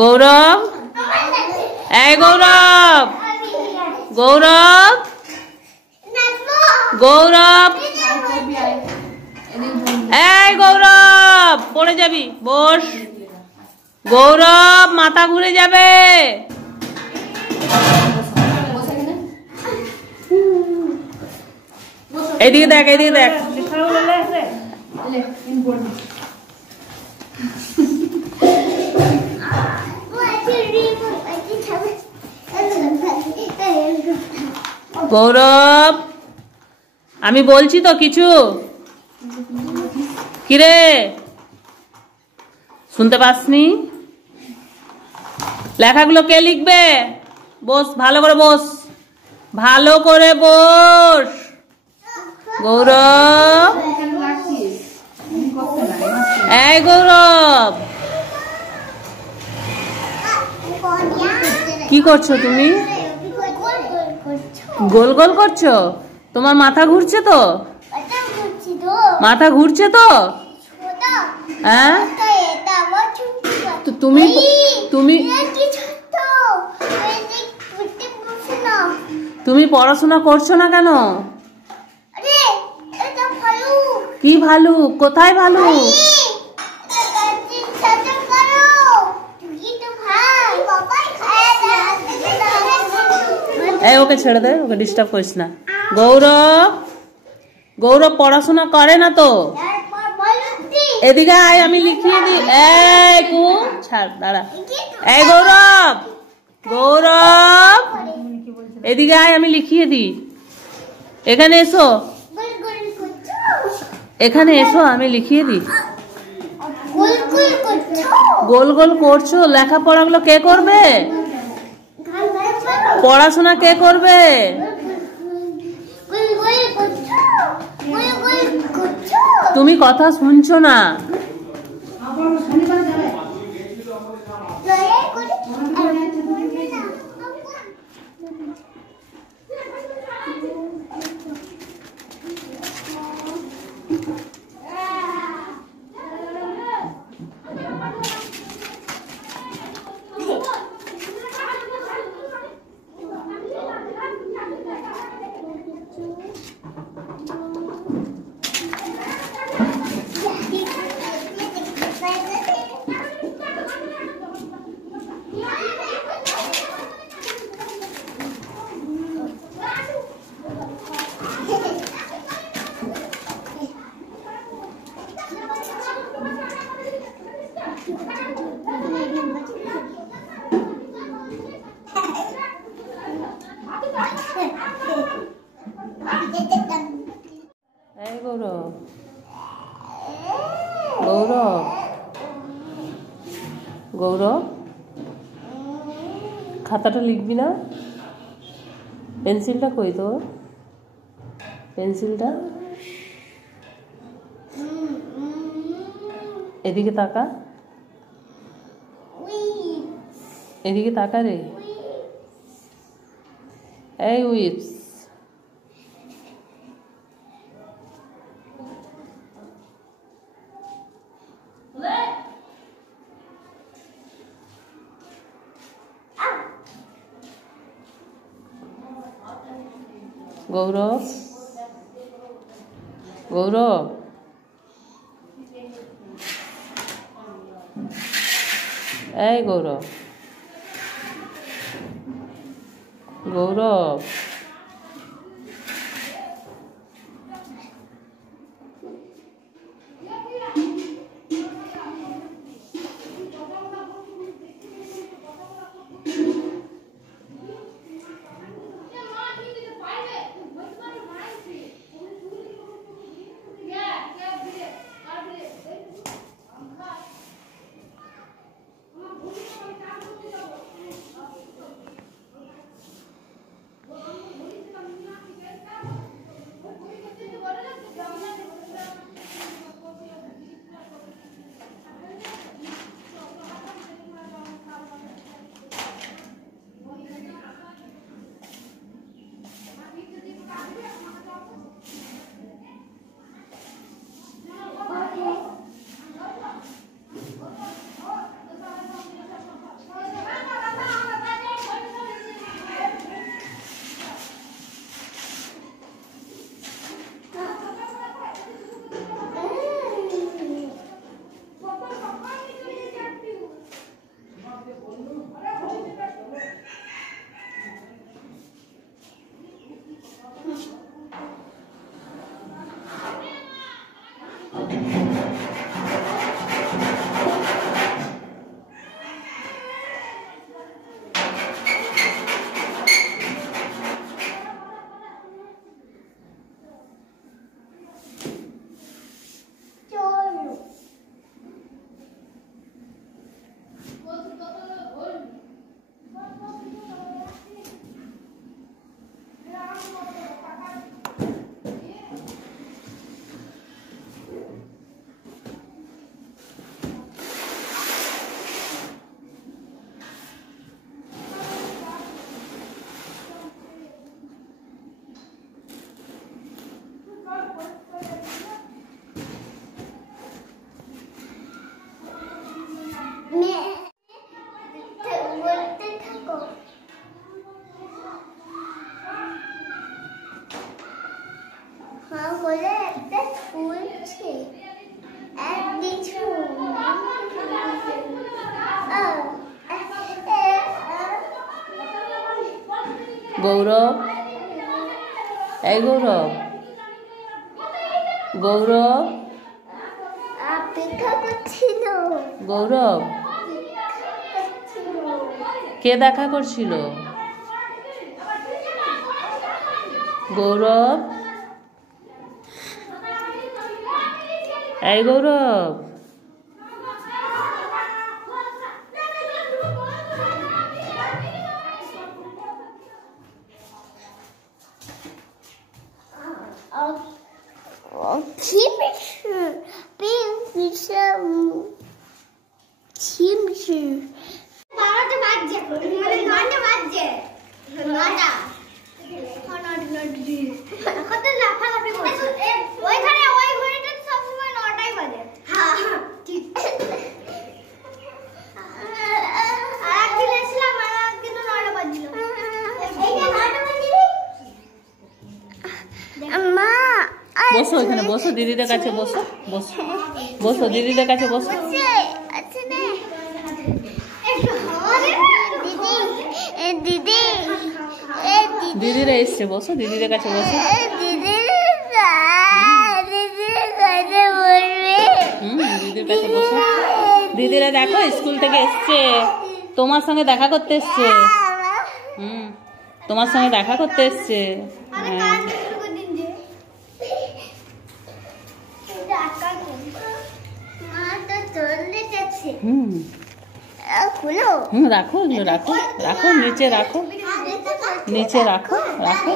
গৌরব, এই গৌরব, গৌরব, গৌরব, এই গৌরব, পড়ে যাবি, বস। গৌরব, মাথা ঘুরে যাবে। এদিকে দেখ, এদিকে দেখ। গৌরব, আমি বলছি তো কিছু। কিরে, শুনতে পাসনি? লেখাগুলো কে লিখবে? বস, ভালো করে বস, ভালো করে বস। গৌরব, এই গৌরব, কি করছো তুমি? গোল গোল করছো? তোমার মাথা ঘুরছে তো? মাথা ঘুরছে তো? হ্যাঁ, তুমি তুমি তুমি পড়াশোনা করছো না কেন? কি ভালু? কোথায় ভালু? এই ওকে ছেড়ে দে, ওকে ডিস্টার্ব করিস না। গৌরব, গৌরব পড়াশোনা করে না তো? এদিকে আয়, আমি লিখিয়ে দিই। এই কু ছাড়, দাঁড়া। এই গৌরব, গৌরব, এদিকে আয়, আমি লিখিয়ে দিই। এখানে এসো, এখানে এসো, আমি লিখিয়ে দিই। গোল গোল করছো? লেখাপড়াগুলো কে করবে? পড়াশোনা কে করবে? তুমি কথা শুনছো না। এই গৌরব, গৌরব, গৌরব, খাতাটা লিখবি না? পেন্সিলটা কই তোর? পেন্সিলটা এদিকে তাকা, এদিকে তাকা রে। এই উইপস, গৌরব, গৌরব, এই গৌরব, গৌরব, গৌরব, এই গৌরব, গৌরব, গৌরব, কে দেখা করছিল? গৌরব, এই গৌরব, বসো এখানে, বসো দিদিদের কাছে, বসো বসো বসো দিদিদের কাছে বসো। দিদিরা এসছে, বসো দিদিদের কাছে বসো। দিদির কাছে বসো। দিদিরা দেখো স্কুল থেকে এসছে, তোমার সঙ্গে দেখা করতে এসছে। তোমার সঙ্গে দেখা করতে এসছে। রাখো রাখো রাখো, নিচে রাখো, নিচে রাখো রাখো,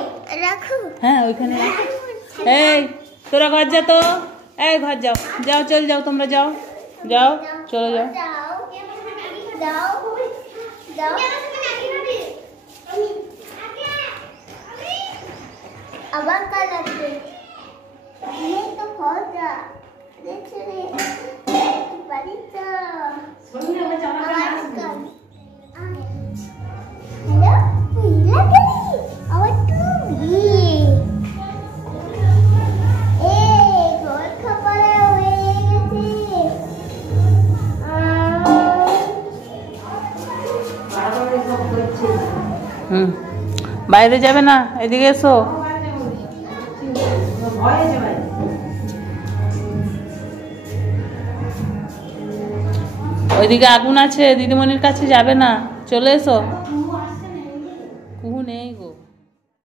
হ্যাঁ ওইখানে রাখো। এই তোরা ঘর যা তো, এই ঘর যাও, যাও চলে যাও, তোমরা যাও, যাও চলে যাও। আবার কাল আসবে তো ফজা দেখছি বাড়ি তো বাইরে যাবে না, এদিকে এসো। ওইদিকে আগুন আছে, দিদিমণির কাছে যাবে না, চলে এসো।